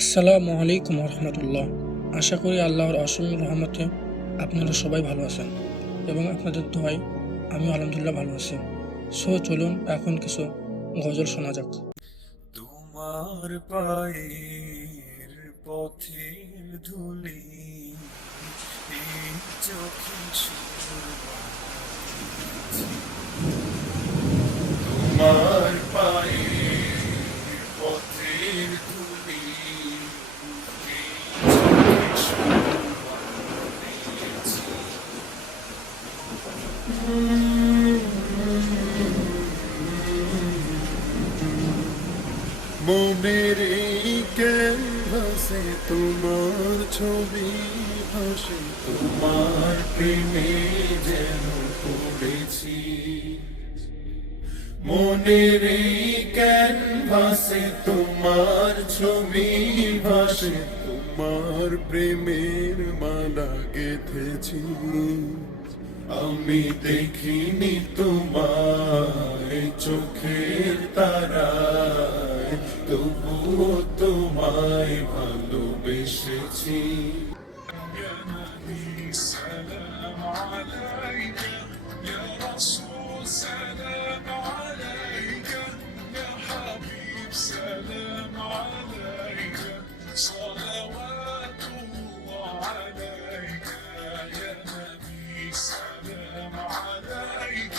আসসালামু আলাইকুম রহমতুল্লাহ। আশা করি আল্লাহর অসীম রহমতে আপনারা সবাই ভালো আছেন এবং আপনাদের দোয়ায় আমিও আলহামদুলিল্লাহ ভালো আছি। চলুন এখন কিছু গজল শোনা যাক। তোমার পায়ের পথের ধুলি এই চোখে তোমার পায়ের পথের ধুলি এই মনের এই ক্যানভাসে তোমার ছবি ভাসে, তোমার প্রেমে যেন পড়েছি। মনের এই ক্যানভাসে তোমার ছবি ভাসে, তোমার প্রেমের মালা গেঁথেছি। আমি দেখিনি তোমায় চোখের তারায়, তবুও তোমায় ভালোবেসেছি। سلام عليك يا رسول، سلام عليك يا حبيب، سلام عليك صلوات الله عليك يا نبي، سلام عليك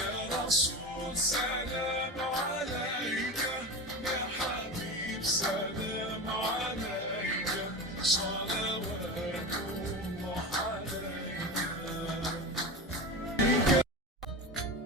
يا رسول، سلام